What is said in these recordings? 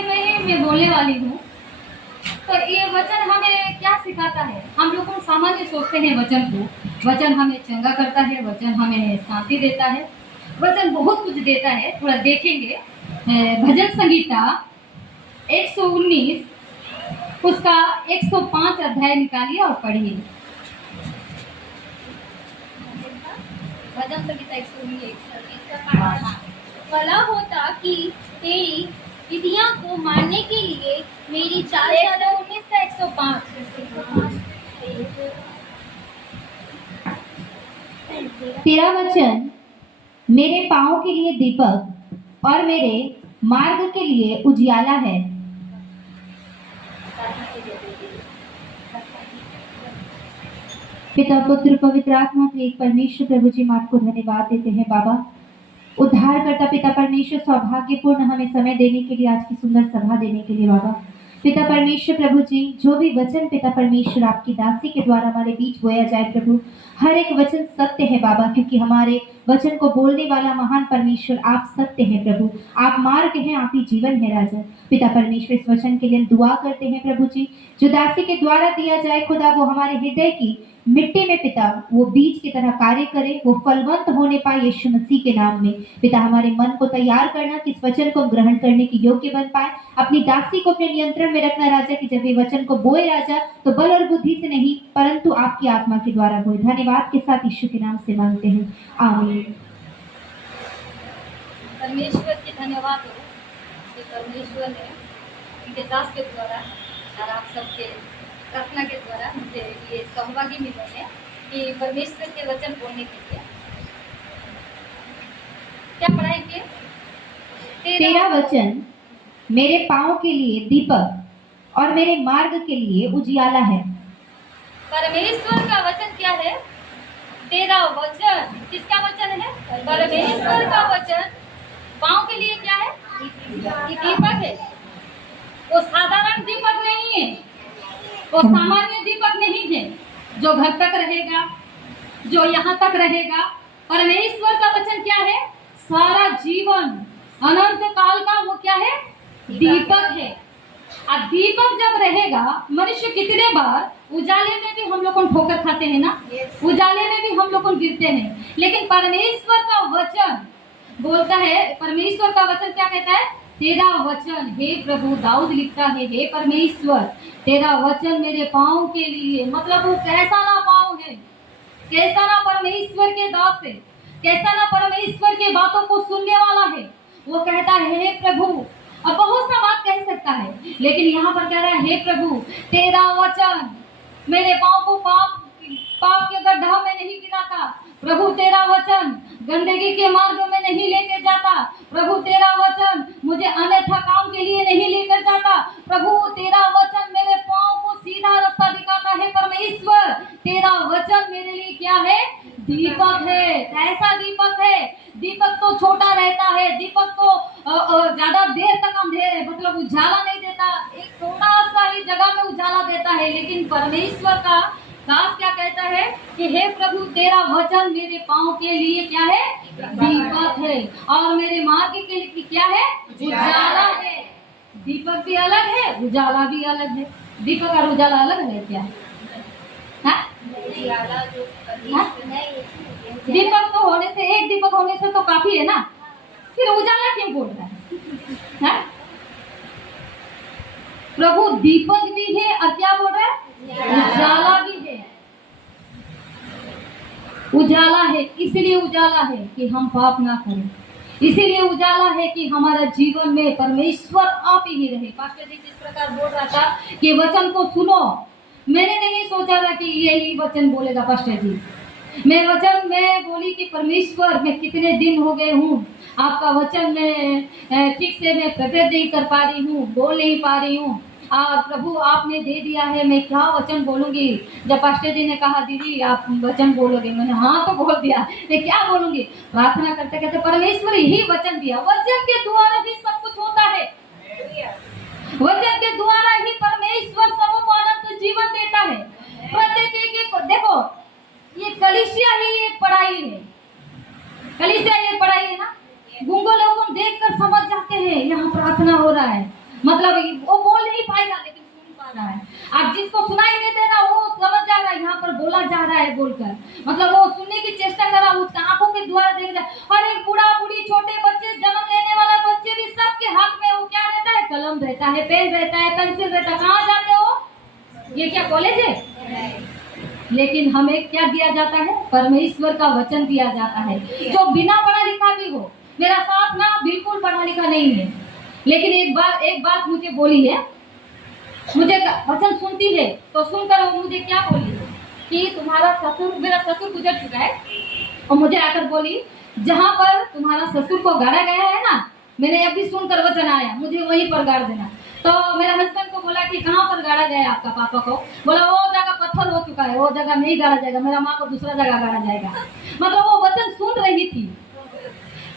विषय में ही मैं बोलने वाली हूँ। तो ये वचन हमें क्या सिखाता है? हम लोग सामान्य सोचते हैं वचन को, वचन हमें चंगा करता है, वचन हमें शांति देता है, वचन बहुत कुछ देता है। थोड़ा देखेंगे भजन संगीता 119 उसका 105 अध्याय निकालिए और पढ़िए। भजन संगीता 119 भला होता कि तेरी विधियां को मानने के लिए मेरी चाल 119 का 105। तेरा वचन मेरे पाँव के लिए दीपक और मेरे मार्ग के लिए उजियाला है। पिता पुत्र पवित्र आत्मा के एक परमेश्वर प्रभु जी, हम आपको धन्यवाद देते हैं बाबा। उद्धारकर्ता पिता परमेश्वर, सौभाग्यपूर्ण हमें समय देने के लिए, आज की सुंदर सभा देने के लिए बाबा। पिता परमेश्वर प्रभु जी, जो भी वचन पिता परमेश्वर आपकी दासी के द्वारा हमारे बीच बोया जाए प्रभु, हर एक वचन सत्य है बाबा, क्योंकि हमारे वचन को बोलने वाला महान परमेश्वर आप सत्य हैं प्रभु। आप मार्ग हैं, आप ही जीवन है राजा। पिता परमेश्वर, इस वचन के लिए हम दुआ करते हैं प्रभु जी, जो दासी के द्वारा दिया जाए खुदा, वो हमारे हृदय की मिट्टी में पिता वो बीज की तरह कार्य करे, वो फलवंत होने पाए यीशु मसीह के नाम में। पिता हमारे मन को तैयार करना कि इस वचन को ग्रहण करने के योग्य बन पाए। अपनी दासी को अपने नियंत्रण में रखना राजा, कि जब ये वचन को बोए राजा तो बल और बुद्धि से नहीं परंतु आपकी आत्मा के द्वारा बोए। धन्यवाद के साथ यीशु के नाम से मांगते हैं, आमीन। परमेश्वर की धन्यवाद हो कि परमेश्वर ने उनके दास के द्वारा और आप सबके प्रार्थना के द्वारा मुझे ये सहभागी मिले हैं कि परमेश्वर के वचन बोलने के लिए। क्या पढ़ाएंगे? तेरा वचन मेरे पाँव के लिए दीपक और मेरे मार्ग के लिए उजियाला है। परमेश्वर का वचन क्या है? तेरा वचन किसका वचन है? परमेश्वर का वचन पाँव के लिए क्या है? दीपक है। वो साधारण दीपक नहीं है, वो सामान्य दीपक नहीं है जो घर तक रहेगा, जो यहाँ तक रहेगा। परमेश्वर का वचन क्या है? सारा जीवन अनंत काल का वो क्या है? दीपक है। और दीपक जब रहेगा, मनुष्य कितने बार उजाले में भी हम लोग को ठोकर खाते हैं ना, उजाले में भी हम लोग को गिरते हैं, लेकिन परमेश्वर का वचन बोलता है, परमेश्वर का वचन क्या कहता है? तेरा वचन, हे प्रभु, दाऊद लिखता है, हे परमेश्वर तेरा वचन मेरे पाँव के लिए। मतलब वो कैसा ना पाँव है, कैसा ना परमेश्वर के दास है, कैसा ना परमेश्वर के बातों को सुनने वाला है। वो कहता है हे प्रभु, अब बहुत सा बात कह सकता है, लेकिन यहाँ पर कह रहा है हे प्रभु तेरा वचन मेरे पाँव को पाप के गड्ढा में नहीं गिराता। प्रभु तेरा वचन गंदगी के मार्ग में नहीं लेकर जाता। प्रभु तेरा वचन मुझे अन्यथा काम के लिए नहीं लेकर जाता। प्रभु तेरा वचन मेरे पाँव को सीधा रास्ता दिखाता है। परमेश्वर तेरा वचन मेरे लिए क्या है? दीपक है। कैसा दीपक है? दीपक तो छोटा रहता है, दीपक तो ज्यादा देर तक अंधेरे मतलब उजाला नहीं देता, एक थोड़ा सा ही जगह में उजाला देता है। लेकिन परमेश्वर का दास क्या कहता है कि हे प्रभु तेरा वचन मेरे पाँव के लिए क्या है? दीपक है, और मेरे मार्ग के लिए क्या है? उजाला है। दीपक भी अलग है, उजाला भी अलग है। दीपक और उजाला अलग है क्या? दीपक तो होने से, एक दीपक होने से तो काफी है ना, फिर उजाला क्यों बोल रहा है? प्रभु दीपक भी है और क्या बोल रहा है? उजाला भी है। उजाला है, इसलिए उजाला है कि हम पाप ना करें, इसीलिए उजाला है कि हमारा जीवन में परमेश्वर आप ही रहे। पास्टर जी जिस प्रकार बोल रहा था कि वचन को सुनो, मैंने नहीं सोचा था कि यही वचन बोलेगा पास्टर जी। मैं वचन में बोली कि परमेश्वर मैं कितने दिन हो गए हूँ आपका वचन में ठीक से मैं प्रकट नहीं कर पा रही हूँ, बोल नहीं पा रही हूँ। प्रभु आपने दे दिया है, मैं क्या वचन बोलूंगी। जब पास्टर जी ने कहा दीदी आप वचन बोलोगे, मैंने हाँ तो बोल दिया, मैं क्या बोलूंगी। प्रार्थना करते करते परमेश्वर यही वचन दिया। वचन के द्वारा ही सब कुछ होता है, वचन के द्वारा ही परमेश्वर सबों को अनंत जीवन देता है। प्रत्येक एक को देखो, ये कलीसिया ही एक पढ़ाई है, कलीसिया ये पढ़ाई है ना। गूंगो लोगों देख कर समझ जाते हैं यहाँ प्रार्थना हो रहा है, मतलब वो बोल नहीं पाएगा लेकिन सुन पा रहा है। अब जिसको सुनाई नहीं दे रहा वो समझ जा रहा है यहाँ पर बोला जा रहा है बोलकर, मतलब वो सुनने की चेष्टा कर रहा है, उसका आंखों के द्वारा देख रहा है। और एक बूढ़ा बूढ़ी छोटे बच्चे जन्म लेने वाला बच्चे भी सबके हाथ में वो क्या रहता है, कलम रहता है, पेन रहता है, पेंसिल रहता है। कहाँ जाते हो, ये क्या कॉलेज है? लेकिन हमें क्या दिया जाता है, परमेश्वर का वचन दिया जाता है, जो बिना पढ़ा लिखा भी हो। मेरा साथ ना बिल्कुल पढ़ा लिखा नहीं है, लेकिन एक बात मुझे बोली है, मुझे वचन सुनती है तो सुनकर वो मुझे क्या बोली कि तुम्हारा ससुर, मेरा ससुर गुजर चुका है, और मुझे आकर बोली जहाँ पर तुम्हारा ससुर को गाड़ा गया है ना, मैंने अभी सुनकर वचन आया, मुझे वहीं पर गाड़ देना। तो मेरे हस्बैंड को बोला कि कहाँ पर गाड़ा गया आपका पापा को? बोला वो जगह पत्थर हो चुका है, वो जगह नहीं गाड़ा जाएगा, मेरा माँ को दूसरा जगह गाड़ा जाएगा। मतलब वो वचन सुन रही थी।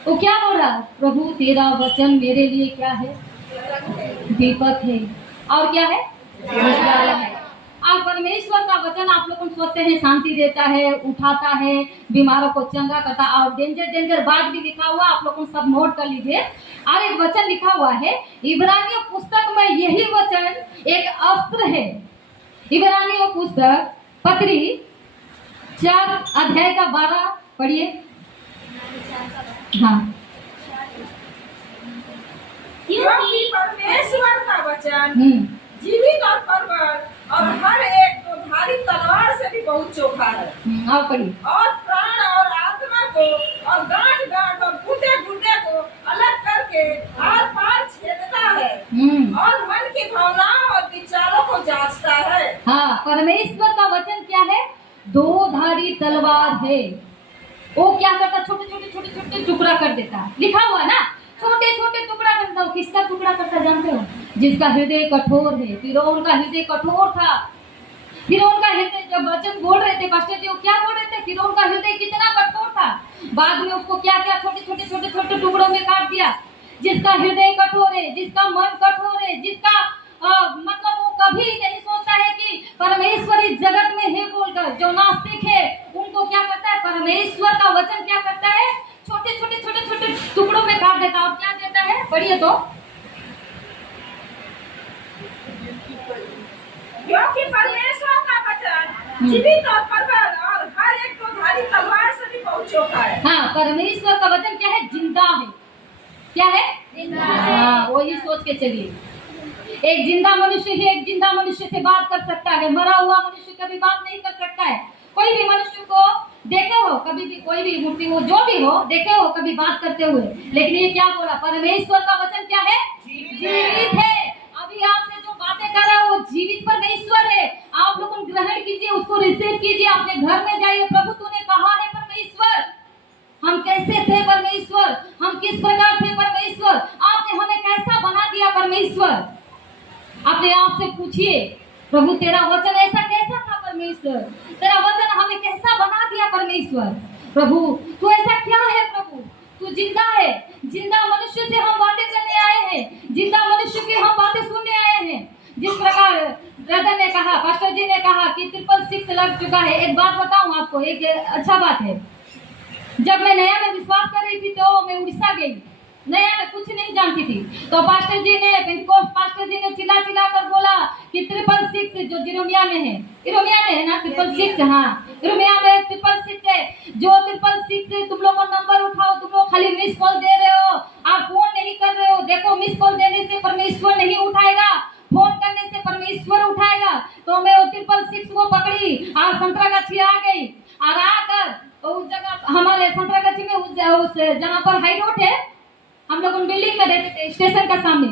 वो क्या बोल रहा, प्रभु तेरा वचन मेरे लिए क्या है, दीपक है, और क्या है, उजाला है। अब परमेश्वर का वचन आप लोग सोचते हैं शांति देता है, उठाता है, बीमारों को चंगा करता, और डेंजर बात भी लिखा हुआ, आप लोग सब नोट कर लीजिए। और एक वचन लिखा हुआ है इब्रानियों पुस्तक में, यही वचन एक अस्त्र है। इब्रानियों पुस्तक पत्री 4 अध्याय का 12 पढ़िए। हाँ, क्योंकि परमेश्वर का वचन जीवित और प्रबल और हर एक को धारी तलवार से भी बहुत चोखा है, और पढ़िए, और प्राण और आत्मा को और गांठ और गुर्दे को अलग करके आर पार छेदता है, और मन की भावनाओं और विचारों को जांचता है। हाँ, परमेश्वर का वचन क्या है, 2 धारी तलवार है। वो क्या करता, छोटे टुकड़ा कर देता, लिखा हुआ ना, छोटे टुकड़ा करता। वो किसका टुकड़ा करता जानते हो, जिसका हृदय कठोर है। फिरौन का हृदय कठोर था। फिरौन का हृदय, जब वचन बोल रहे थे पास्टर जी, वो क्या बोल रहे थे, फिरौन का हृदय कितना कठोर था। बाद में उसको क्या क्या छोटे टुकड़ों में काट दिया। जिसका हृदय कठोर है, जिसका मन कठोर है, जिसका मतलब वो कभी नहीं सोचता है कि परमेश्वर इस जगत में है बोलकर, जो नास्तिक है उनको क्या करता है, परमेश्वर का वचन क्या करता है, छोटे टुकड़ों में काट देता है। और क्या देता है, पढ़िए तो, क्योंकि परमेश्वर का वचन जीवित और प्रबल और हर एक को धारी तलवार से भी बहुत चोखा है। हाँ, परमेश्वर का वचन क्या है, जिंदा है। क्या है, जिंदा है। हाँ, वही सोच के चलिए। एक जिंदा मनुष्य ही एक जिंदा मनुष्य से बात कर सकता है, मरा हुआ मनुष्य कभी बात नहीं कर सकता है। कोई भी मनुष्य को देखे हो कभी भी, कोई भी मूर्ति हो, जो भी हो, देखे हो कभी बात करते हुए, लेकिन ये क्या बोला, परमेश्वर का वचन क्या है, जीवित है। अभी आपसे जो बातें कर रहा है वो जीवित परमेश्वर है। आप लोग ग्रहण कीजिए, उसको रिसीव कीजिए, अपने घर में जाइए, प्रभु तूने कहा है परमेश्वर, हम कैसे थे परमेश्वर, हम किस प्रकार थे परमेश्वर, आपने हमें कैसा बना दिया परमेश्वर। अपने आप से पूछिए, प्रभु तेरा वचन ऐसा कैसा था परमेश्वर, तेरा वचन हमें कैसा बना दिया परमेश्वर। प्रभु तू ऐसा क्या है, प्रभु तू जिंदा है, जिंदा मनुष्य से हम बातें करने आए हैं, जिंदा मनुष्य की हम बातें सुनने आए हैं। जिस प्रकार ब्रदर ने कहा, पास्टर जी ने कहा कि 666 लग चुका है। एक बात बताऊं आपको, एक अच्छा बात है, जब मैं नया में विश्वास कर रही थी तो मैं उड़ीसा गई, नया में कुछ नहीं जानती थी। तो पास्टर जी ने, पेंटिकोस्ट पास्टर जी ने चिल्ला कर बोला कि 666 जो जिरोमिया में है, इरोमिया में है ना 666, हाँ इरोमिया में 666 है, जो 666 तुम लोग को नंबर उठाओ, तुम लोग खाली मिस कॉल दे रहे हो, आप फोन नहीं कर रहे हो। देखो, मिस कॉल देने से परमेश्वर नहीं उठाएगा, फोन करने से परमेश्वर उठाएगा। तो मैं वो 666 को पकड़ी और संतरागाछी आ गई, और आकर उस जगह, हमारे संतरागाछी में उस जहाँ पर हाई रोड है, हम लोग उन बिल्डिंग में रहते थे, स्टेशन का सामने।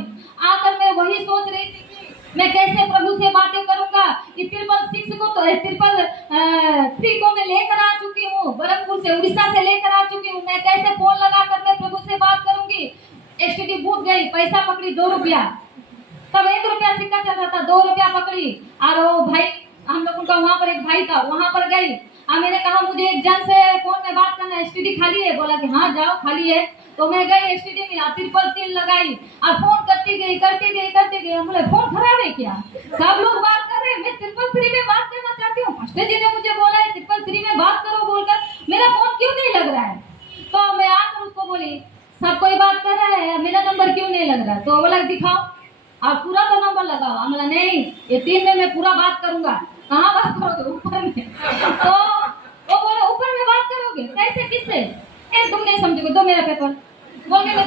आकर मैं वही सोच रही थी कि मैं कैसे प्रभु से बातें करूंगा। 666 को तो 333 को मैं लेकर आ चुकी हूँ, बरमपुर से, उड़ीसा से लेकर आ चुकी हूँ। मैं कैसे फोन लगाकर मैं प्रभु से बात करूंगी। एसटीडी बूथ गई, पैसा पकड़ी 2 रुपया, तब 1 रुपया सिक्का चल रहा था, 2 रुपया पकड़ी, और वो भाई, हम लोगों का वहाँ पर एक भाई था, वहाँ पर गई और मैंने कहा मुझे एक जन से फोन में बात करना है, एसटीडी खाली है? बोला कि हाँ जाओ, खाली है। तो मैं गई एसटीडी में, 333 लगाई और फोन करती गई। बोले फोन खराब है क्या, सब लोग बात कर रहे हैं, मैं 333 में बात करना चाहती हूँ, पास्टर जी ने मुझे बोला है 333 में बात करो बोलकर, मेरा फोन क्यों नहीं लग रहा है। तो मैं आकर उसको बोली, सब कोई बात कर रहा है, मेरा नंबर क्यों नहीं लग रहा। तो बोला दिखाओ, और पूरा तो नंबर लगाओ। हम बोला नहीं, ये 3 में मैं पूरा बात करूंगा। कहाँ बात करोगे? ऊपर में। तो वो बोले ऊपर में बात करोगे? कैसे, किससे? तुम नहीं समझोगे, दो मेरा पेपर। बोल के मैं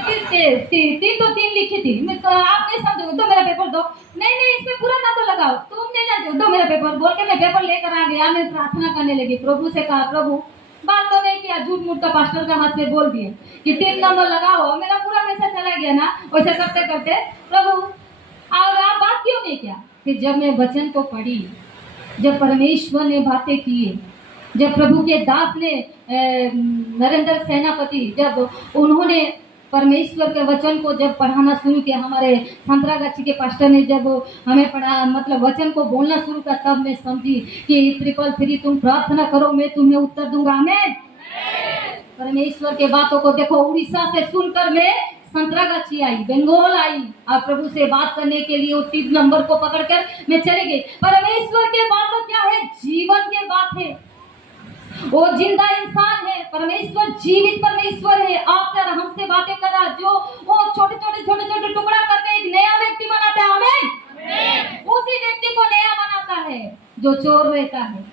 तीन लिखी थी, मैं तो आप नहीं समझोगे, दो मेरा पेपर दो। नहीं इसमें पूरा नंबर लगाओ, तुम नहीं जानते हो, दो मेरा पेपर। बोल के मैं पेपर लेकर आ गया। मैं प्रार्थना करने लगी, प्रभु से कहा प्रभु, बात तो नहीं किया, झूठ मूठ का पास्टर का हाथ से बोल दिए कि 3 नंबर लगाओ, मेरा पूरा पैसा चला गया ना। वैसे करते करते प्रभु, और आप बात क्यों नहीं किया? कि जब मैं वचन को पढ़ी, जब परमेश्वर ने बातें की, जब प्रभु के दास ने नरेंद्र सेनापति, जब उन्होंने परमेश्वर के वचन को जब पढ़ाना शुरू किया, हमारे संतरागाछी के पास्टर ने जब हमें पढ़ा, मतलब वचन को बोलना शुरू किया, तब मैं समझी कि 333 तुम प्रार्थना करो, मैं तुम्हें उत्तर दूंगा। आमीन। परमेश्वर के बातों को देखो, उड़ीसा से सुनकर मैं संतरागाछी आई, बंगाल आई, और प्रभु से बात करने के लिए वो 3 नंबर को पकड़कर मैं चली गई। परमेश्वर के बातों क्या है? जीवन के बात है। वो जिंदा इंसान है, परमेश्वर जीवित परमेश्वर है। आपसे और हमसे बातें कर रहा, जो वो छोटे छोटे टुकड़ा करके एक नया व्यक्ति बनाता है। आमीन। उसी व्यक्ति को नया बनाता है जो चोर रहता है,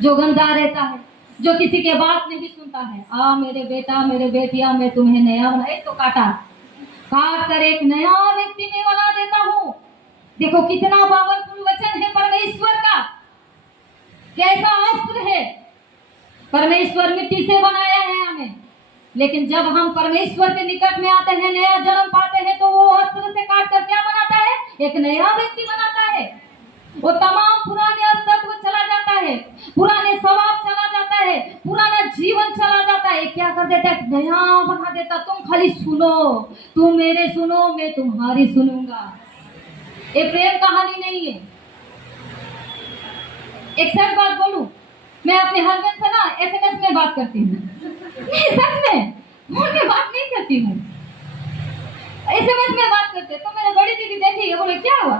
जो गंदा रहता है, जो किसी के बात नहीं सुनता है। आ मेरे बेटा, मेरे बेटिया, मैं तुम्हें नया बना, एक तो काट कर एक नया व्यक्ति में बना देता हूँ। देखो कितना पावरफुल वचन है परमेश्वर का, कैसा अस्त्र है। परमेश्वर मिट्टी से बनाया है हमें, लेकिन जब हम परमेश्वर के निकट में आते हैं, नया जन्म पाते हैं, तो वो अस्त्र से काट कर क्या बनाता है? एक नया व्यक्ति बनाता है। वो तमाम पुराने अस्तित्व चला जाता है, पुराने स्वभाव चला जाता है, पुराना जीवन चला जाता है, क्या कर देता है? नया बना देता। तुम खाली सुनो, तुम मेरे सुनो, मैं तुम्हारी सुनूंगा। ये प्रेम कहानी नहीं है। एक सच बात बोलूं, मैं अपने हस्बैंड से ना SMS में बात करती हूँ। नहीं, सच में फोन में बात नहीं करती हूँ, SMS में बात करते। तो मेरी बड़ी दीदी देखी, बोले क्या हुआ?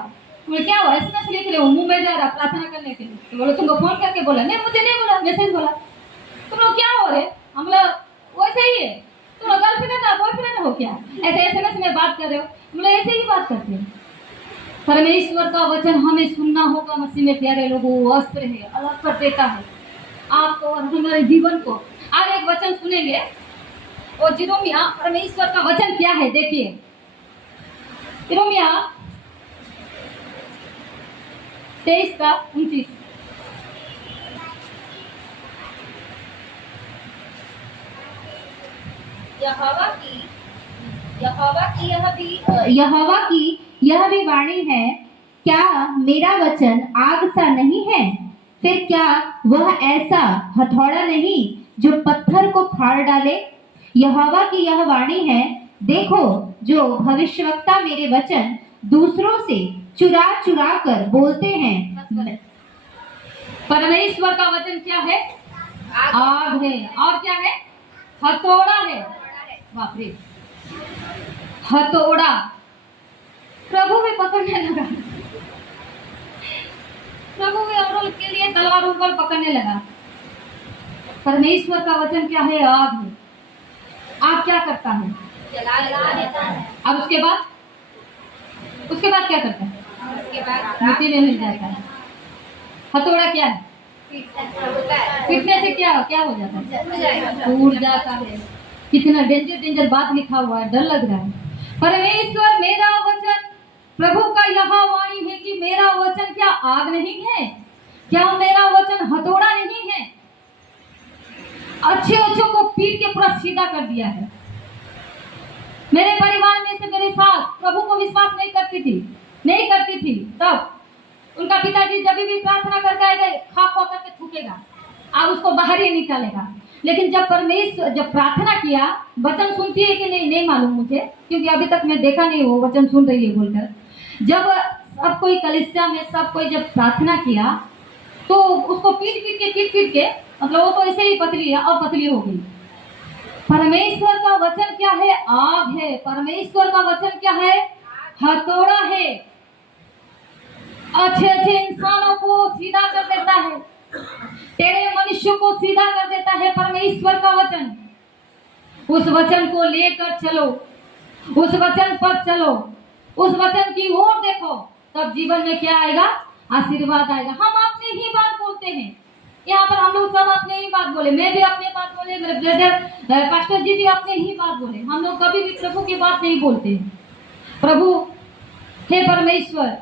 बोले क्या हुआ? SMS लिख रहे हो, मुंबई जा रहा प्रार्थना करने के लिए। तो बोले तुमको फोन करके बोला? नहीं, मुझे नहीं बोला, मैसेज बोला। तुम लोग क्या हो रहे? हम लोग वैसे ही है, तुम लोग गर्लफ्रेंड या बॉयफ्रेंड हो क्या? ऐसे SMS में बात कर रहे हो? बोले ऐसे ही बात करते हैं। परमेश्वर का वचन हमें सुनना होगा। मसीह में प्यारे लोगों, वो अस्त्र है, अलग कर देता है आपको और हमारे जीवन को। और एक वचन सुनेंगे, और यिर्मयाह, परमेश्वर का वचन क्या है देखिए। यिर्मयाह 23:29। यहोवा की यह भी वाणी है, क्या मेरा वचन आग सा नहीं है? फिर क्या वह ऐसा हथौड़ा नहीं जो पत्थर को फाड़ डाले? यहोवा की यह वाणी है, देखो जो भविष्यवक्ता मेरे वचन दूसरों से चुरा चुरा कर बोलते हैं। परमेश्वर का वचन क्या है? आग है। और क्या है? हथौड़ा है। बाप रे, हथौड़ा। प्रभु भी पकड़ने लगा, प्रभु भी औरों के लिए तलवार ऊपर पकड़ने लगा। परमेश्वर का वचन क्या है? आग है। आग क्या करता है? जला देता है। और उसके बाद क्या करता है? मिट्टी में मिल जाता है। हथौड़ा क्या है? पीटने से क्या हो जाता है? टूट जाता है। कितना डेंजर बात लिखा हुआ है, डर लग रहा है। परमेश्वर मेरा वचन, प्रभु का यह वाणी है कि मेरा वचन क्या आग नहीं है? क्या मेरा वचन हथौड़ा नहीं है? अच्छे को पीट के पूरा सीधा कर दिया है। मेरे परिवार में से मेरे सास प्रभु को विश्वास नहीं करती थी। तब उनका पिताजी जब भी प्रार्थना करके आएगा, खा करके थूकेगा और उसको बाहर ही निकालेगा। लेकिन जब प्रार्थना किया, वचन सुनती है कि नहीं मालूम मुझे, क्योंकि अभी तक मैं देखा नहीं वो वचन सुन रही है बोलकर। जब सब कोई कलीसिया में सब कोई जब प्रार्थना किया, तो उसको पीट के मतलब वो तो ऐसे ही पतली है और पतली हो गई। परमेश्वर का वचन क्या है? आग है। परमेश्वर का वचन क्या है? हथौड़ा है। अच्छे इंसानों को सीधा कर देता है, तेरे मनुष्य को सीधा कर देता है परमेश्वर का वचन। उस वचन को लेकर चलो, उस वचन पर चलो। उस वचन की ओर देखो, तब जीवन में क्या आएगा? आशीर्वाद आएगा। हम अपनी ही बात बोलते हैं, यहाँ पर हम लोग सब अपने ही बात बोले, मैं भी अपने बात बोले, मेरे ब्रदर पास्टर जी भी अपने ही बात बोले। हम लोग कभी भी प्रभु की बात नहीं बोलते हैं। प्रभु हे परमेश्वर,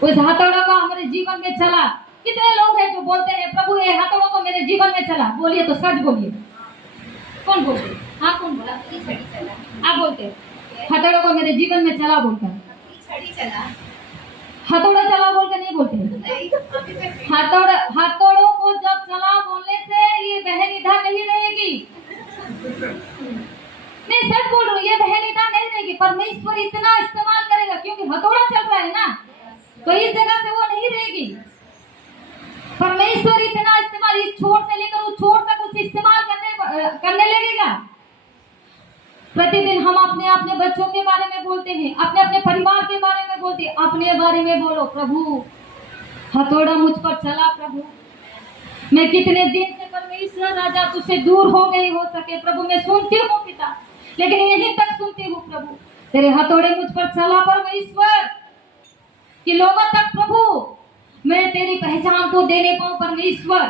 उस हथौड़ा का हमारे जीवन में चला। कितने लोग हैं जो बोलते हैं प्रभु ये हथौड़ा को मेरे जीवन में चला? बोलिए तो सच बोलिए, कौन बोलते? हाँ कौन बोला? आप बोलते हथौड़ा को मेरे जीवन में चला बोलकर? हथौड़ा चला बोलकर नहीं बोलते। हथौड़ों को जब चला बोलने से ये बहन इधर नहीं रहेगी। नहीं सच बोल रही हूँ, ये बहन इधर नहीं रहेगी। परमेश्वर इतना इस्तेमाल करेगा क्योंकि हथौड़ा चल रहा है ना, तो इस जगह से वो नहीं रहेगी। परमेश्वर इतना इस्तेमाल, इस छोर से लेकर उस छोर तक उसे इस्तेमाल करने लगेगा। प्रतिदिन हम अपने बच्चों के बारे में बोलते हैं, अपने परिवार के बारे में बोलते हैं। अपने बारे में बोलो, प्रभु हथौड़ा मुझ पर चला। प्रभु मैं कितने दिन से परमेश्वर राजा तुझसे दूर हो गई हो सके। प्रभु मैं सुनती हूँ पिता, लेकिन यहीं तक सुनती हूँ प्रभु, तेरे हथौड़े मुझ पर चला परमेश्वर, कि लोगों तक प्रभु मैं तेरी पहचान को देने पाऊं परमेश्वर।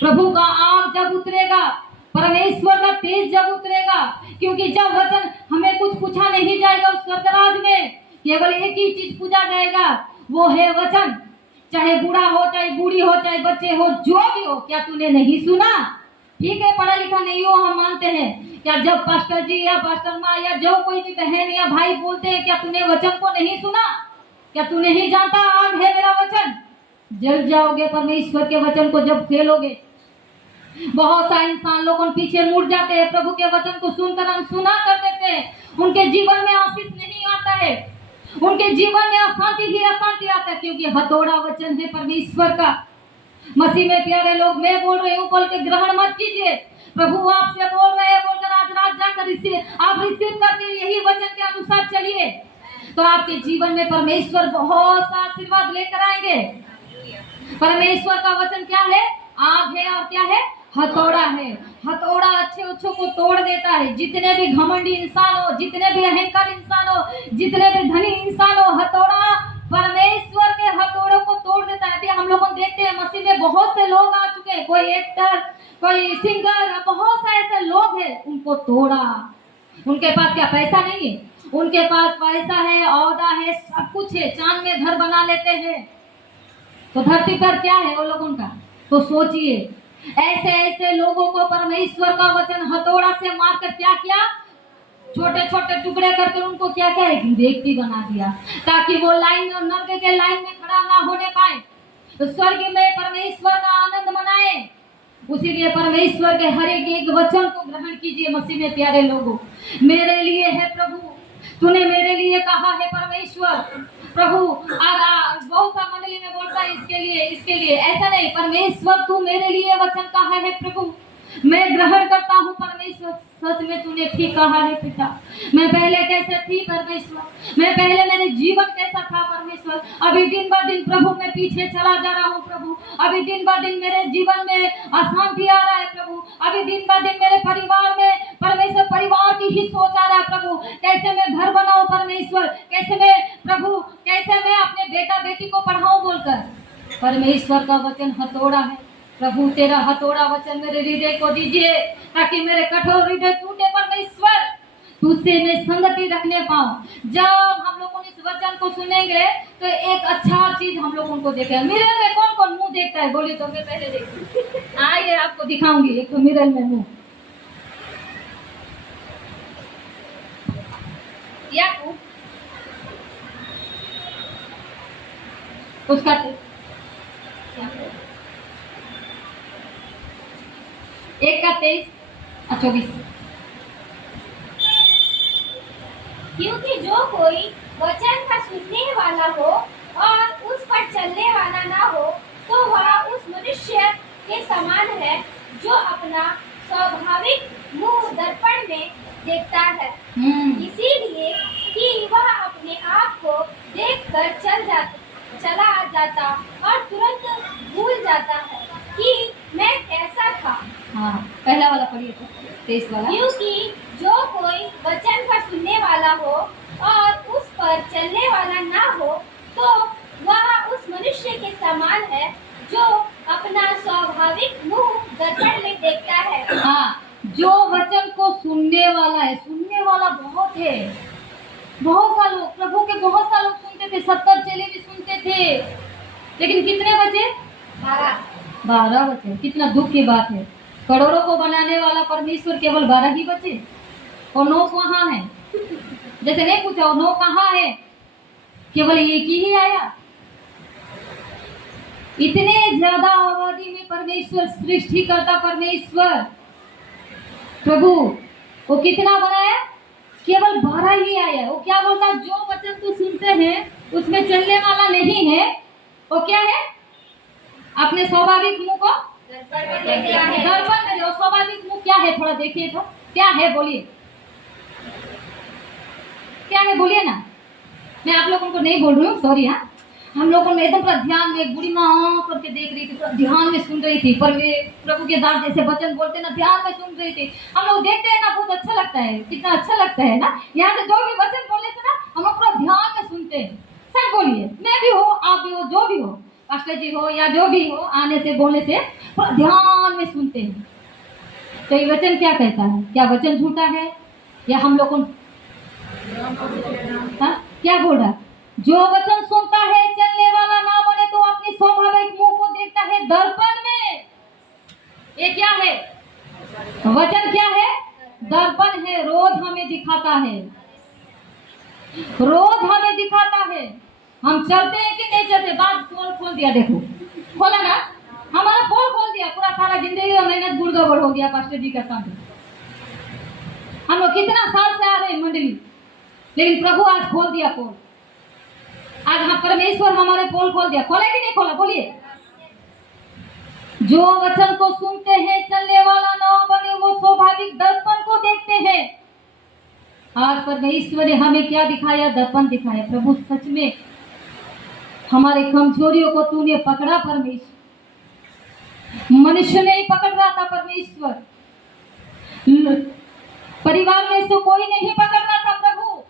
प्रभु का आग जब उतरेगा, परमेश्वर का तेज जब उतरेगा, क्योंकि जब वचन हमें कुछ पूछा नहीं जाएगा उस स्वर्गराज में, केवल एक ही चीज पूछा जाएगा, वो है वचन। चाहे बूढ़ा हो, चाहे बूढ़ी हो, चाहे बच्चे हो, जो भी हो, क्या तूने नहीं सुना? ठीक है पढ़ा लिखा नहीं हो, हम मानते हैं। क्या जब पास्टर जी या पास्टर माँ या जो कोई भी बहन या भाई बोलते हैं, क्या तूने वचन को नहीं सुना? क्या तू नहीं जानता आग है मेरा वचन? जल जाओगे परमेश्वर के वचन को जब खेलोगे। बहुत सा इंसान लोगों पीछे मुड़ जाते हैं, प्रभु के वचन को सुनकर अनसुना कर देते हैं। उनके जीवन में आशीष नहीं आता है, उनके जीवन में अशांति ही अशांति आता है, क्योंकि हथौड़ा वचन है परमेश्वर का। मसीह में प्यारे लोग, मैं बोल रही हूँ, बोल के ग्रहण मत कीजिए। प्रभु आपसे बोल रहे हैं, बोलकर आज रात जाकर आप रिसीव करके यही वचन के अनुसार चलिए, तो आपके जीवन में परमेश्वर बहुत सा आशीर्वाद लेकर आएंगे। परमेश्वर का वचन क्या है? आग है, और क्या है? हथौड़ा है। हथौड़ा अच्छे अच्छों को तोड़ देता है। जितने भी घमंडी इंसान हो, जितने भी अहंकार इंसान हो, जितने भी धनी इंसान हो, हथौड़ा परमेश्वर के हथौड़ों को तोड़ देता है। हम लोग देखते हैं मसीह में बहुत से लोग आ चुके हैं, कोई एक्टर, कोई सिंगर, बहुत से ऐसे लोग हैं, उनको तोड़ा। उनके पास क्या पैसा नहीं है? उनके पास पैसा है, औहदा है, सब कुछ है, चांद में घर बना लेते हैं, तो धरती पर क्या है वो लोगों का? तो सोचिए, ऐसे ऐसे लोगों को परमेश्वर का वचन हथौड़ा से मारकर क्या किया? छोटे छोटे टुकड़े करके उनको क्या क्या व्यक्ति बना दिया, ताकि वो लाइन और नरक के लाइन में खड़ा ना होने पाए, तो स्वर्ग में परमेश्वर का आनंद मनाए। उसीलिए परमेश्वर के हर एक वचन को ग्रहण कीजिए। मसीह में प्यारे लोगों, मेरे लिए है प्रभु, तूने मेरे लिए कहा है परमेश्वर। प्रभु बहुत सा मंडली में बोलता है इसके लिए, ऐसा नहीं, परमेश्वर तू मेरे लिए वचन कहा है प्रभु, मैं ग्रहण करता हूँ परमेश्वर। सच में तूने ठीक कहा है पिता। मैं पहले कैसे थी परमेश्वर, मैं पहले मेरे जीवन कैसा था परमेश्वर, अभी दिन ब दिन प्रभु मैं पीछे चला जा रहा हूँ प्रभु। अभी दिन ब दिन मेरे जीवन में अशांति आ रहा है प्रभु। अभी दिन ब दिन मेरे परिवार में परमेश्वर परिवार की ही सोच आ रहा है प्रभु। कैसे मैं घर बनाऊं परमेश्वर, कैसे मैं प्रभु, कैसे मैं अपने बेटा बेटी को पढ़ाऊं बोलकर। परमेश्वर का वचन हथौड़ा है प्रभु, तेरा हथौड़ा वचन मेरे हृदय को दीजिए, ताकि मेरे कठोर हृदय टूटे परमेश्वर, तुझसे मैं संगति रखने पाऊं। जब हम लोगों इस वचन को सुनेंगे तो एक अच्छा चीज हम लोगों को देखेगा। मिरर में कौन कौन मुंह देखता है? बोलिए तो मैं पहले देखूं। आइए आपको दिखाऊंगी एक तो मिरर में मुंह। याकूब उसका 1:23-24। क्योंकि जो कोई वचन का सुनने वाला हो और उस पर चलने वाला ना हो, तो वह उस मनुष्य के समान है जो अपना स्वाभाविक मुंह दर्पण में देखता है, इसीलिए कि वह अपने आप को देखकर चला जाता और तुरंत भूल जाता है कि मैं कैसा था। हाँ, पहला वाला पढ़िए तो 23 वाला। क्योंकि जो कोई वचन का सुनने वाला हो और उस पर चलने वाला ना हो तो वह उस मनुष्य के समान है जो अपना स्वाभाविक मुंह दर्पण में देखता है। हाँ, जो वचन को सुनने वाला है, सुनने वाला बहुत है, बहुत सा लोग, प्रभु के बहुत सा लोग सुनते थे, 70 चेले भी सुनते थे, लेकिन कितने बचे? 12 बचे। कितना दुख की बात है, करोड़ों को बनाने वाला परमेश्वर केवल 12 ही बचे, और 9 कहाँ है? जैसे नहीं पूछा 9 कहाँ है, केवल एक ही आया। इतने ज्यादा आबादी में परमेश्वर, सृष्टि करता परमेश्वर प्रभु, वो कितना बनाया? केवल 12 ही आया। वो क्या बोलता? जो वचन तू सुनते हैं उसमें चलने वाला नहीं है, वो क्या है? अपने स्वाभाविक मुंह को दर्पण में। वो स्वाभाविक मुंह क्या है? थोड़ा देखिए तो क्या है, बोलिए क्या है, बोलिए ना। मैं आप लोगों को नहीं बोल रही हूँ, सॉरी। हाँ, हम लोगों में एकदम पूरा ध्यान में, बूढ़ी माँ करके देख रही थी, पूरा ध्यान में सुन रही थी, पर वे प्रभु के दास जैसे वचन बोलते ना, ध्यान में सुन रही थी। हम लोग देखते हैं ना, बहुत अच्छा लगता है, कितना अच्छा लगता है ना। यहाँ से जो भी वचन बोलने से ना हम लोग पूरा ध्यान में सुनते हैं। सब बोलिए, मैं भी हो, आप भी हो, जो भी हो, पास्टर जी हो या जो भी हो, आने से बोलने से पूरा ध्यान में सुनते हैं। तो ये वचन क्या कहता है? क्या वचन झूठा है या हम लोग क्या बोल रहा? जो वचन सुनता है चलने वाला ना बने तो अपनी स्वाभाविक मुंह को देखता है दर्पण में। ये क्या है? वचन क्या है? दर्पण है। रोज हमें दिखाता है, रोज हमें दिखाता है। हम चलते हैं कि नहीं चलते? बात खोल दिया, देखो खोला ना, हमारा खोल दिया, पूरा सारा जिंदगी का मेहनत गुड़ गड़बड़ हो गया पास्टर जी का साथ। हम लोग कितना साल से आ रहे हैं मंडली, लेकिन प्रभु आज खोल दिया पोल। आज हम परमेश्वर हमारे पोल खोल दिया। खोला कि नहीं खोला? बोलिए। जो वचन को सुनते हैं चलने वाला ना बने वो स्वाभाविक दर्पण को देखते हैं। आज परमेश्वर ने हमें क्या दिखाया? दर्पण दिखाया। प्रभु सच में हमारे कमजोरियों को तूने पकड़ा परमेश्वर, मनुष्य नहीं पकड़ रहा था परमेश्वर, परिवार में से कोई नहीं पकड़ रहा था प्रभु।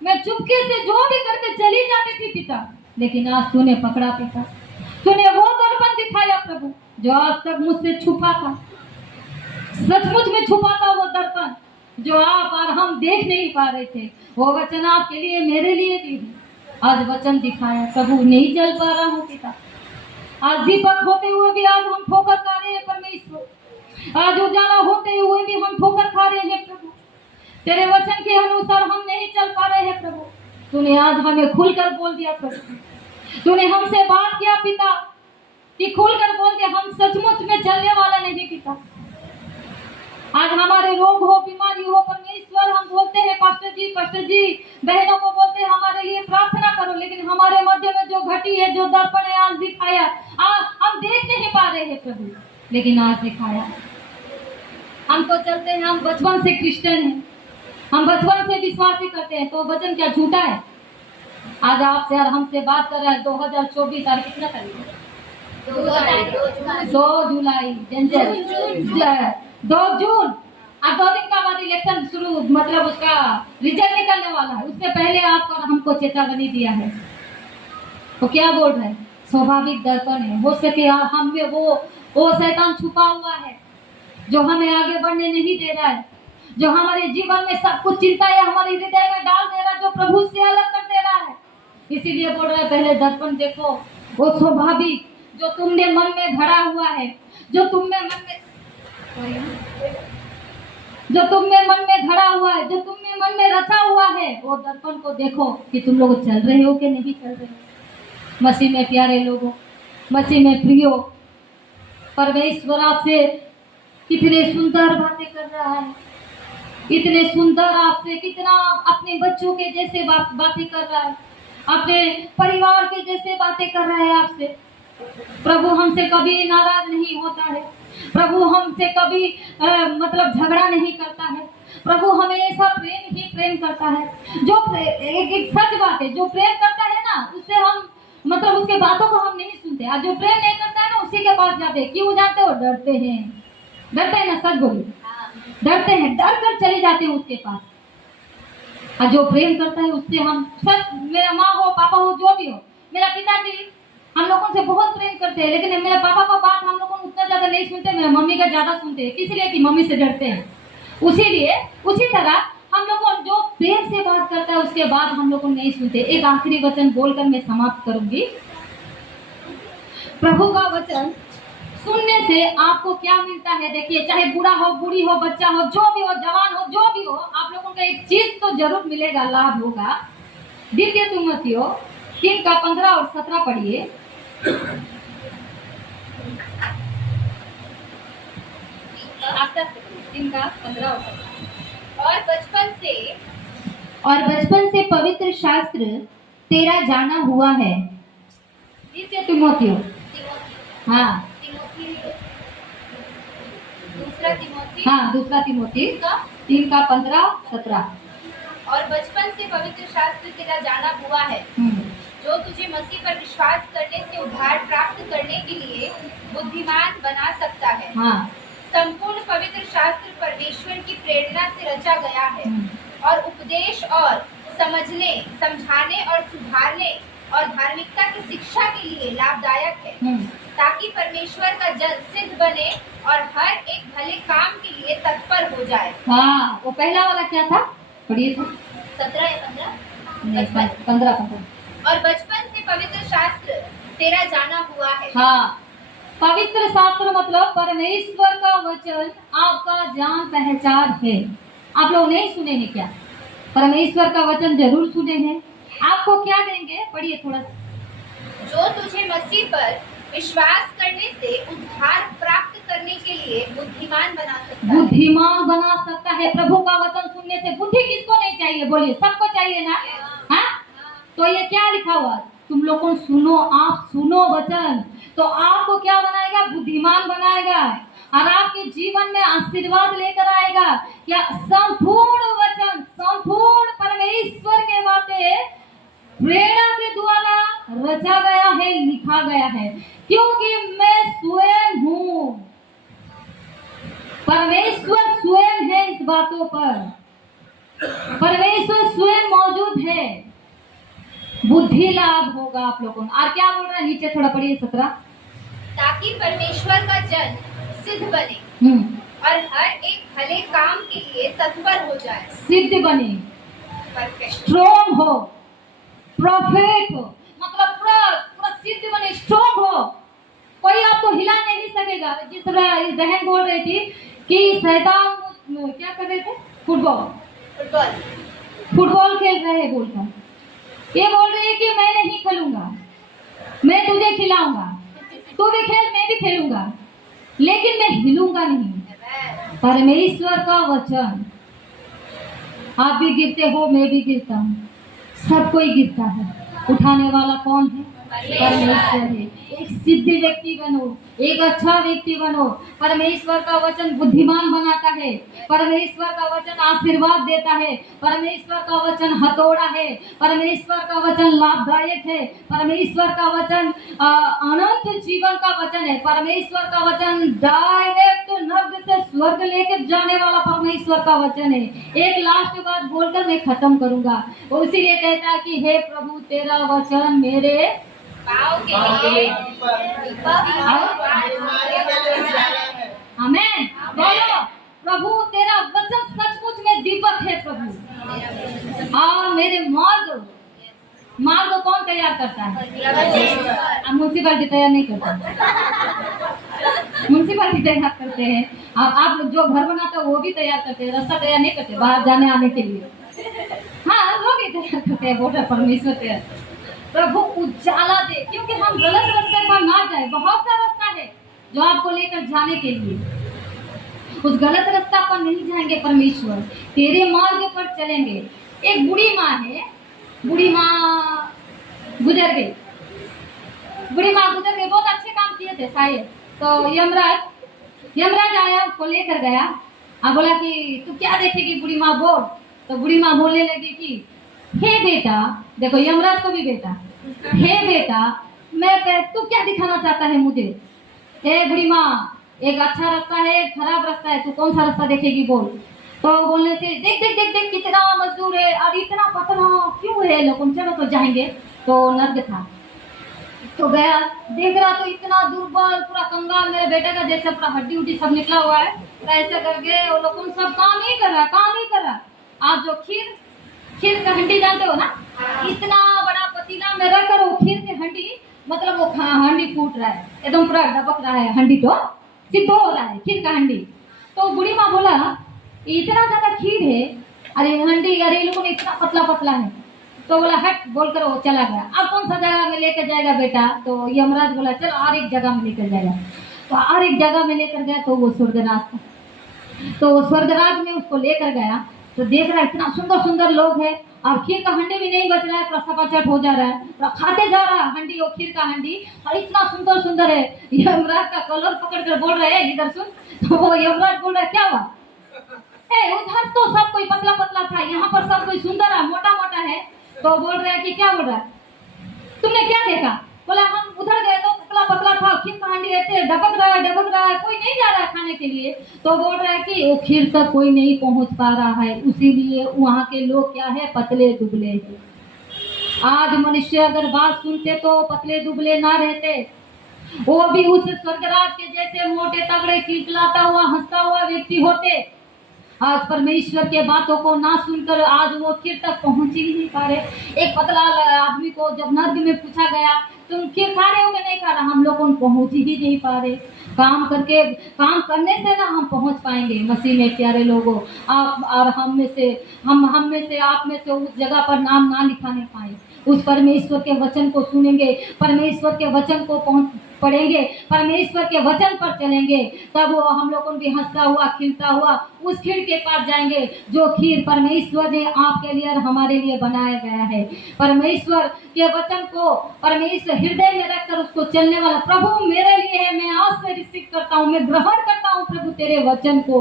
मैं चुपके से जो भी करके चली जाती थी पिता, लेकिन आज तूने पकड़ा पिता। तूने वो दर्पण दिखाया प्रभु जो आज तक मुझसे छुपा था, सचमुच में छुपा था वो दर्पण जो आप और हम देख नहीं पा रहे थे। वो वचन आपके लिए, मेरे लिए भी आज वचन दिखाया प्रभु। नहीं चल पा रहा हूँ पिता, आज दीपक होते हुए भी आज हम ठोकर खा रहे हैं परमेश्वर, आज उजाला होते हुए भी हम ठोकर खा रहे हैं प्रभु। तेरे वचन के अनुसार हम नहीं चल पा रहे हैं प्रभु। तूने आज हमें खुलकर बोल दिया प्रभु, तूने हमसे बात किया पिता कि खुलकर बोल दे, हम सचमुच में चलने वाला नहीं पिता। आज हमारे रोग हो, बीमारी हो परमेश्वर, हम बोलते हैं पास्टर जी बहनों को बोलते हैं हमारे लिए प्रार्थना करो, लेकिन हमारे मध्य में जो घटी है, जो दर्पण है आज दिखाया, आज हम देख नहीं पा रहे हैं प्रभु, लेकिन आज दिखाया। हम तो चलते हैं, हम बचपन से क्रिश्चियन हैं, हम बचपन से विश्वासी करते हैं, तो वचन क्या झूठा है? आज आपसे और हमसे बात कर रहा है 2024 तारीख कितना तारीख है? 2 जुलाई, 2 जून। अब 2 दिन का बाद इलेक्शन शुरू, मतलब उसका रिजल्ट निकलने वाला है। उससे पहले आपको हमको चेतावनी दिया है। तो क्या बोल रहे हैं? स्वाभाविक दर्पण है। हो सके हम में वो शैतान छुपा हुआ है जो हमें आगे बढ़ने नहीं दे रहा है, जो हमारे जीवन में सब कुछ चिंता है हमारे हृदय में डाल दे रहा है, जो प्रभु से अलग कर दे रहा है। इसीलिए बोल रहा है पहले दर्पण देखो, वो स्वाभाविक जो तुमने मन में भरा हुआ है, जो तुम में मन में धरा हुआ है, जो तुमने मन में रचा हुआ है, वो दर्पण को देखो कि तुम लोग चल रहे हो कि नहीं चल रहे हो। मसीह में प्यारे लोगों, मसीह में प्रियो, परमेश्वर आपसे कितने सुंदर बातें कर रहा है, इतने सुंदर आपसे, कितना अपने बच्चों के जैसे बातें कर रहा है, अपने परिवार के जैसे बातें कर रहा है आपसे। प्रभु हमसे कभी नाराज नहीं होता है, प्रभु हमसे कभी मतलब झगड़ा नहीं करता है, प्रभु हमेशा प्रेम ही प्रेम करता है। जो एक सच बात है, जो प्रेम करता है ना, उससे हम मतलब उसके बातों को हम नहीं सुनते, और जो प्रेम नहीं करता है ना, उसी के पास जाते हैं। क्यों जाते हो? डरते हैं ना, सच बोलिए, डरते हैं, डर कर चले जाते हैं उसके पास। और जो प्रेम करता है उससे हम सब, मेरा माँ हो पापा हो जो भी हो, मेरा पिताजी हम लोगों से बहुत प्रेम करते हैं, लेकिन मेरे पापा का बात हम लोगों को उतना ज्यादा नहीं सुनते, मेरा मम्मी का ज्यादा सुनते हैं, इसलिए कि मम्मी से डरते हैं। उसी तरह हम लोगों जो प्रेम से बात करता है उसके बाद हम लोग को नहीं सुनते। एक आखिरी वचन बोलकर मैं समाप्त करूंगी। प्रभु का वचन सुनने से आपको क्या मिलता है? देखिए, चाहे बूढ़ा हो, बूढ़ी हो, बच्चा हो, जो भी हो, जवान हो, जो भी हो, आप लोगों को एक चीज तो जरूर मिलेगा, लाभ होगा। द्वितीय तिमोथियो 3 का 15 और 17 पढ़िए। आस्ते आस्ते 3 का 15 और 17। और बचपन से पवित्र शास्त्र तेरा जाना हुआ है। द्वितीय तिमोथियो, हाँ दूसरा तिमोथी 3 का 15 17। और बचपन से पवित्र शास्त्र तेरा जाना हुआ है, जो तुझे मसीह पर विश्वास करने से उद्धार प्राप्त करने के लिए बुद्धिमान बना सकता है। हाँ। संपूर्ण पवित्र शास्त्र परमेश्वर की प्रेरणा से रचा गया है और उपदेश और समझने, समझाने और सुधारने और धार्मिकता की शिक्षा के लिए लाभदायक है, ताकि परमेश्वर का जन सिद्ध बने और हर एक भले काम के लिए तत्पर हो जाए। हाँ, वो पहला वाला क्या था? पढ़िए तो 17 या 15? 15। और बचपन से पवित्र शास्त्र तेरा जाना हुआ है। हाँ, पवित्र शास्त्र मतलब परमेश्वर का वचन आपका जान पहचान है। आप लोग नहीं सुने हैं क्या? परमेश्वर का वचन जरूर सुने हैं। आपको क्या देंगे? पढ़िए थोड़ा। जो तुझे मसीह पर विश्वास करने से उद्धार प्राप्त करने के लिए बुद्धिमान बना सकता है। बुद्धिमान बना सकता है। प्रभु का वचन सुनने से बुद्धि किसको नहीं चाहिए? बोलिए, सबको चाहिए ना? हाँ, तो ये क्या लिखा हुआ? तुम लोग को सुनो, आप सुनो वचन, तो आपको क्या बनाएगा? बुद्धिमान बनाएगा और आपके जीवन में आशीर्वाद लेकर आएगा। क्या संपूर्ण वचन, संपूर्ण परमेश्वर के बातें प्रेरणा के द्वारा रचा गया है, लिखा गया है, क्योंकि मैं स्वयं हूँ। परमेश्वर स्वयं है इस बातों पर, परमेश्वर स्वयं मौजूद है। बुद्धि लाभ होगा आप लोगों को। और क्या बोल रहा है नीचे थोड़ा पढ़िए 17। ताकि परमेश्वर का जन सिद्ध बने और हर एक भले काम के लिए तत्पर हो जाए। सिद्ध बने, परफेक्ट, स्ट्रॉन्ग हो, प्रोफेट हो, मतलब पूरा सिद्ध बने, स्ट्रॉन्ग हो, कोई आपको हिला नहीं सकेगा। जिस तरह बहन बोल रही थी कि शैतान क्या कर रहे थे? फुटबॉल खेल रहे हैं बोलकर, ये बोल रही है कि मैं नहीं खेलूंगा, मैं तुझे खिलाऊंगा, तू भी खेल, मैं भी खेलूंगा, लेकिन मैं हिलूंगा नहीं। परमेश्वर का वचन, आप भी गिरते हो, मैं भी गिरता हूँ, सब कोई गिरता है, उठाने वाला कौन है? परमेश्वर है। एक सिद्ध व्यक्ति बनो, एक अच्छा व्यक्ति बनो। परमेश्वर का वचन बुद्धिमान बनाता है, परमेश्वर का वचन आशीर्वाद देता है, परमेश्वर का वचन हथौड़ा है, परमेश्वर का वचन लाभदायक है, परमेश्वर का वचन अनंत जीवन का वचन है, परमेश्वर का वचन डायरेक्ट नर्क से स्वर्ग लेकर जाने वाला परमेश्वर का वचन है। एक लास्ट बात बोलकर मैं खत्म करूंगा। वो इसीलिए कहता है कि हे प्रभु तेरा वचन मेरे पाँव के लिए आमेन। बोलो, प्रभु तेरा वचन सचमुच में दीपक है प्रभु। हाँ, मेरे मार्ग कौन तैयार करता है? म्यूनसिपालिटी तैयार नहीं करता, म्यूनसिपालिटी तैयार करते हैं। आप जो घर बनाते हो वो भी तैयार करते हैं, रास्ता तैयार नहीं करते बाहर जाने आने के लिए। हाँ, लोग ही तैयार करते हैं, वोटर परमेश्वर तैयार। प्रभु उजाला दे, क्योंकि हम गलत रास्ते पर ना जाए। बहुत सा रास्ता है जो आपको लेकर जाने के लिए, उस गलत रास्ता पर नहीं जाएंगे। परमेश्वर तेरे मार्ग पर चलेंगे। एक बूढ़ी माँ है, बूढ़ी माँ गुजर गई, बहुत अच्छे काम किए थे शायद। तो यमराज आया, उसको लेकर गया और बोला कि तू क्या देखेगी बूढ़ी माँ, बोल। तो बूढ़ी माँ बोलने लगी कि हे बेटा, देखो यमराज को भी बेटा, हे बेटा तू क्या दिखाना चाहता है मुझे? हे बूढ़ी माँ, एक अच्छा रास्ता है, एक खराब रास्ता है, तू कौन सा रास्ता देखेगी बोल। तो बोलने से देख देख देख देख कितना मजदूर है और इतना पतला क्यों है लोग, चलो तो जाएंगे। तो नर्द था तो गया, देख रहा तो इतना दुर्बल पूरा कंगाल मेरे बेटे का जैसे पूरा हड्डी उड्डी सब निकला हुआ है। तो ऐसे करके वो लोग सब काम नहीं कर रहा। आप जो खीर का हंडी जानते हो ना, इतना बड़ा पतीला में रखकर वो खीर की हंडी, मतलब वो हंडी फूट रहा है, एकदम पूरा डबक रहा है, हंडी तो सिद्ध हो रहा है खीर का हंडी। तो बूढ़ी माँ बोला इतना ज्यादा खीर है, अरे हंडी, अरे इन लोगों ने इतना पतला पतला है। तो बोला हट बोलकर वो चला गया। अब कौन सा जगह में लेकर जाएगा बेटा? तो यमराज बोला चल और एक जगह में लेकर जाएगा। तो और एक जगह में लेकर गया तो वो स्वर्गराज था। तो वो स्वर्गराज में उसको लेकर गया तो देख रहा है इतना सुंदर सुंदर लोग है और खीर का हंडी भी नहीं बच रहा है, प्रसापाचट हो जा रहा है, तो खाते जा रहा है हंडी, वो खीर का हंडी, और इतना सुंदर सुंदर है। यमराज का कलर पकड़ कर बोल रहे हैं इधर सुन। तो वो यमराज बोल रहा है क्या हुआ? उधर तो सब कोई पतला पतला था, यहाँ पर सब कोई सुंदर है, मोटा मोटा है। तो बोल रहा है कि क्या बोल रहा है, तुमने क्या देखा? बोला हम उधर गए तो पतला पतला था, खीर का हांडी रहते डबक रहा है, कोई नहीं जा रहा है खाने के लिए। तो बोल रहा है कि वो खीर तक कोई नहीं पहुंच पा रहा है, इसीलिए वहाँ के लोग क्या है, पतले दुबले है। आज मनुष्य अगर बात सुनते तो पतले दुबले ना रहते, वो भी उस स्वर्गराज के जैसे मोटे तगड़े खिलखिलाता हुआ हंसता हुआ व्यक्ति होते। आज परमेश्वर के बातों को ना सुनकर आज वो खीर तक पहुंच ही नहीं पा रहे। एक पतला आदमी को जब नर्क में पूछा गया तुम खीर खा रहे हो कि नहीं खा रहे? हम लोग पहुंच ही नहीं पा रहे। काम करने से ना हम पहुंच पाएंगे मसीह में प्यारे लोगों। आप और हम में से आप में से उस जगह पर नाम ना लिखाने पाए, उस परमेश्वर के वचन को सुनेंगे, परमेश्वर के वचन को पढ़ेंगे, परमेश्वर के वचन पर चलेंगे, तब वो हम लोगों भी हंसता हुआ खिलता हुआ उस खीर के पास जाएंगे जो खीर परमेश्वर ने आपके लिए और हमारे लिए बनाया गया है। परमेश्वर के वचन को परमेश्वर हृदय में रखकर उसको चलने वाला, प्रभु मेरे लिए है, मैं आज से रिसीव करता हूँ, मैं ग्रहण करता हूँ प्रभु तेरे वचन को।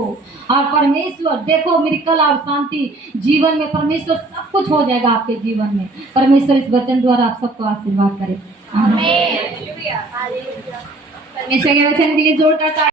और परमेश्वर देखो मिरेकल और शांति जीवन में, परमेश्वर सब कुछ हो जाएगा आपके जीवन में। परमेश्वर इस वचन द्वारा आप सबको आशीर्वाद करे। आमीन। परमेश्वर के वचन के लिए जोरदार